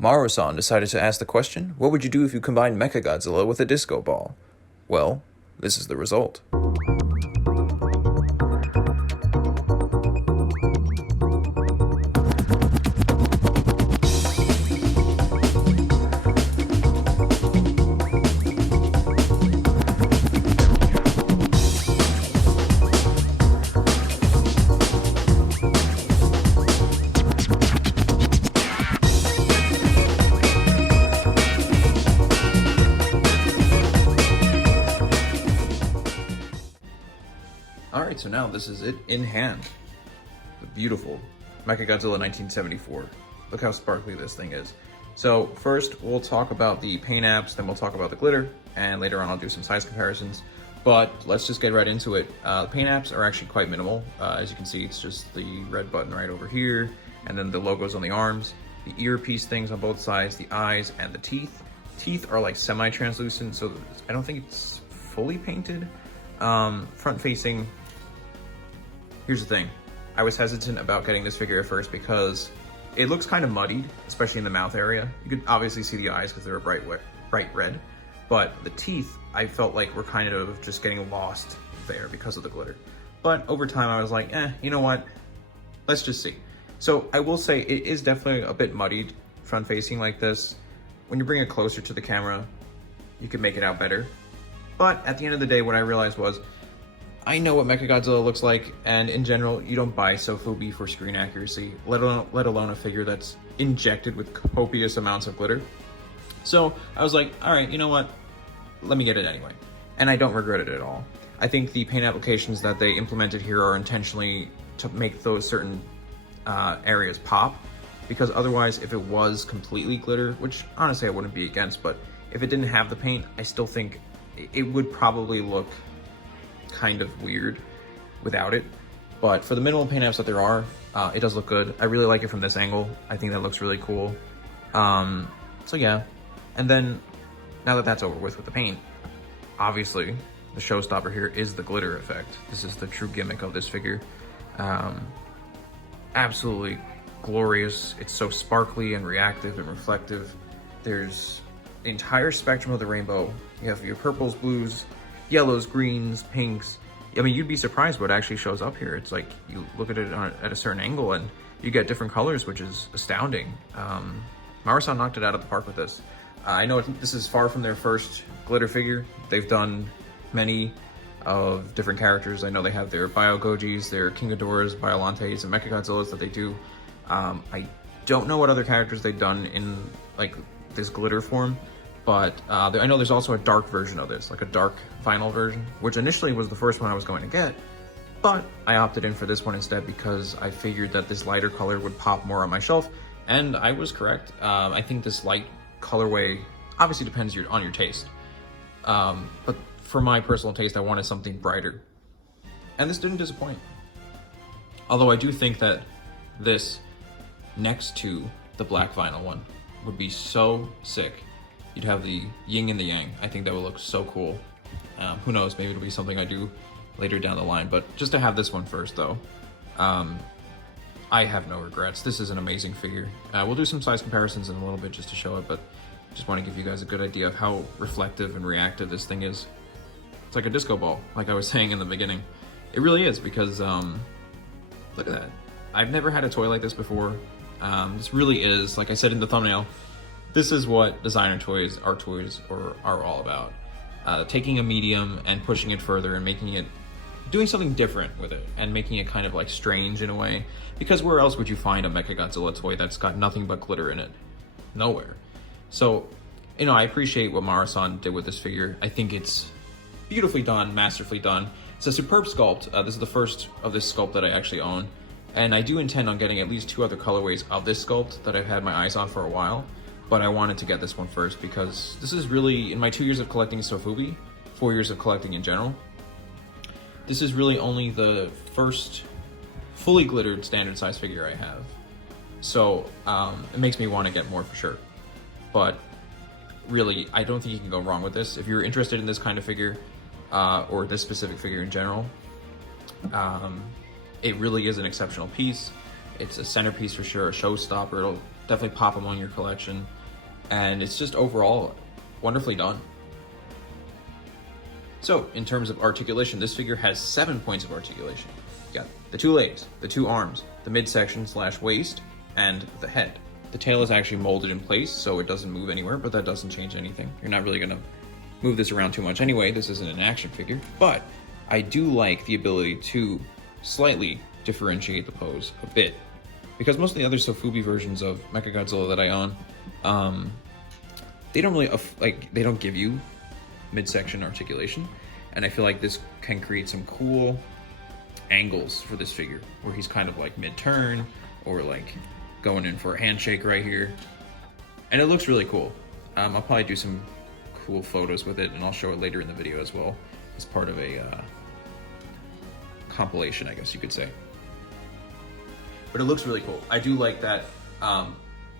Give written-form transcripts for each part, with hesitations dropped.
Marusan decided to ask the question, what would you do if you combined Mechagodzilla with a disco ball? Well, this is the result. Alright, so now this is it in hand. The beautiful Mechagodzilla 1974. Look how sparkly this thing is. So first we'll talk about the paint apps, then we'll talk about the glitter, and later on I'll do some size comparisons. But let's just get right into it. The paint apps are actually quite minimal. As you can see, it's just the red button right over here, and then the logos on the arms, the earpiece things on both sides, the eyes, and the teeth. Teeth are like semi-translucent, so I don't think it's fully painted. Front facing. Here's the thing, I was hesitant about getting this figure at first because it looks kind of muddied, especially in the mouth area. You could obviously see the eyes because they're a bright red, but the teeth, I felt like were kind of just getting lost there because of the glitter. But over time I was like, you know what, let's just see. So I will say it is definitely a bit muddied front facing like this. When you bring it closer to the camera, you can make it out better. But at the end of the day, what I realized was, I know what Mechagodzilla looks like, and in general, you don't buy Sofubi for screen accuracy, let alone a figure that's injected with copious amounts of glitter. So I was like, all right, you know what? Let me get it anyway. And I don't regret it at all. I think the paint applications that they implemented here are intentionally to make those certain areas pop, because otherwise, if it was completely glitter, which honestly I wouldn't be against, but if it didn't have the paint, I still think it would probably look kind of weird without it. But for the minimal paint apps that there are, it does look good. I really like it from this angle. I think that looks really cool. So yeah, and then now that that's over with the paint, obviously the showstopper here is the glitter effect. This is the true gimmick of this figure. Absolutely glorious. It's so sparkly and reactive and reflective. There's the entire spectrum of the rainbow. You have your purples, blues, yellows, greens, pinks. I mean, you'd be surprised what actually shows up here. It's like you look at it at a certain angle and you get different colors, which is astounding. Marusan knocked it out of the park with this. I know this is far from their first glitter figure. They've done many of different characters. I know they have their Bio Gojis, their King Ghidorahs, Biolantes, and Mechagodzillas that they do. I don't know what other characters they've done in like this glitter form. But I know there's also a dark version of this, like a dark vinyl version, which initially was the first one I was going to get, but I opted in for this one instead because I figured that this lighter color would pop more on my shelf, and I was correct. I think this light colorway obviously depends on your taste, but for my personal taste, I wanted something brighter, and this didn't disappoint. Although I do think that this next to the black vinyl one would be so sick. You'd have the yin and the yang. I think that would look so cool. Who knows, maybe it'll be something I do later down the line, but just to have this one first though, I have no regrets. This is an amazing figure. We'll do some size comparisons in a little bit just to show it, but just want to give you guys a good idea of how reflective and reactive this thing is. It's like a disco ball, like I was saying in the beginning. It really is, because look at that. I've never had a toy like this before. This really is, like I said in the thumbnail, this is what designer toys, art toys, are all about. Taking a medium and pushing it further and doing something different with it and making it kind of like strange in a way. Because where else would you find a Mechagodzilla toy that's got nothing but glitter in it? Nowhere. So, you know, I appreciate what Marusan did with this figure. I think it's beautifully done, masterfully done. It's a superb sculpt. This is the first of this sculpt that I actually own. And I do intend on getting at least 2 other colorways of this sculpt that I've had my eyes on for a while. But I wanted to get this one first because this is really, in my 2 years of collecting Sofubi, 4 years of collecting in general, this is really only the first fully glittered standard size figure I have. So it makes me want to get more for sure. But really, I don't think you can go wrong with this. If you're interested in this kind of figure, or this specific figure in general, it really is an exceptional piece. It's a centerpiece for sure, a showstopper. definitely pop them on your collection. And it's just overall wonderfully done. So in terms of articulation, this figure has 7 points of articulation. You got the 2 legs, the 2 arms, the midsection / waist, and the head. The tail is actually molded in place, so it doesn't move anywhere, but that doesn't change anything. You're not really gonna move this around too much anyway. This isn't an action figure, but I do like the ability to slightly differentiate the pose a bit, because most of the other Sofubi versions of Mechagodzilla that I own, they don't really they don't give you midsection articulation, and I feel like this can create some cool angles for this figure, where he's kind of like mid-turn or like going in for a handshake right here, and it looks really cool. I'll probably do some cool photos with it, and I'll show it later in the video as well as part of a compilation, I guess you could say. But it looks really cool. I do like that.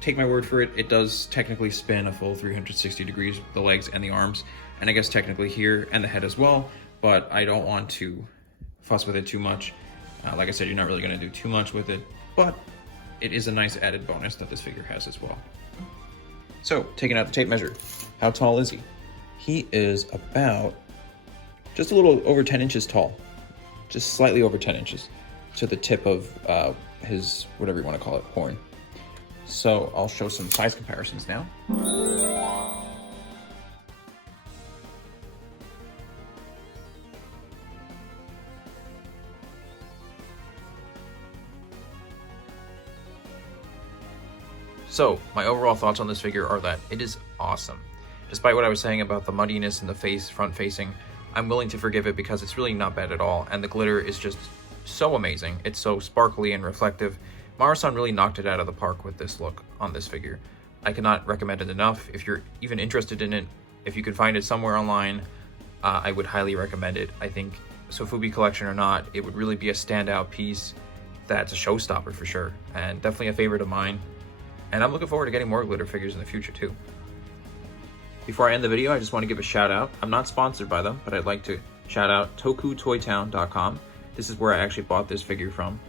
Take my word for it, it does technically spin a full 360 degrees, the legs and the arms, and I guess technically here and the head as well, but I don't want to fuss with it too much. Like I said, you're not really going to do too much with it, but it is a nice added bonus that this figure has as well. So, taking out the tape measure, how tall is he? He is about just a little over 10 inches tall, just slightly over 10 inches to the tip of his, whatever you want to call it, horn. So I'll show some size comparisons now. So my overall thoughts on this figure are that it is awesome. Despite what I was saying about the muddiness in the face, front facing, I'm willing to forgive it because it's really not bad at all, and the glitter is just so amazing. It's so sparkly and reflective. Marusan really knocked it out of the park with this look on this figure. I cannot recommend it enough. If you're even interested in it, if you can find it somewhere online, I would highly recommend it. I think, Sofubi collection or not, it would really be a standout piece that's a showstopper for sure, and definitely a favorite of mine. And I'm looking forward to getting more glitter figures in the future too. Before I end the video, I just want to give a shout out. I'm not sponsored by them, but I'd like to shout out tokutoytown.com. This is where I actually bought this figure from.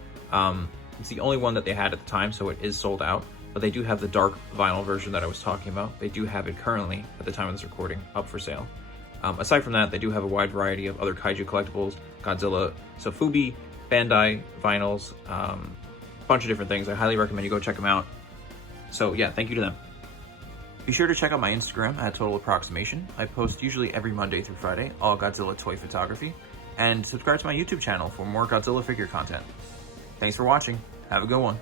It's the only one that they had at the time, so it is sold out, but they do have the dark vinyl version that I was talking about. They do have it currently, at the time of this recording, up for sale. Aside from that, they do have a wide variety of other kaiju collectibles, Godzilla, Sofubi, Bandai, vinyls, a bunch of different things. I highly recommend you go check them out. So yeah, thank you to them. Be sure to check out my Instagram at Total Approximation. I post usually every Monday through Friday, all Godzilla toy photography, and subscribe to my YouTube channel for more Godzilla figure content. Thanks for watching. Have a good one.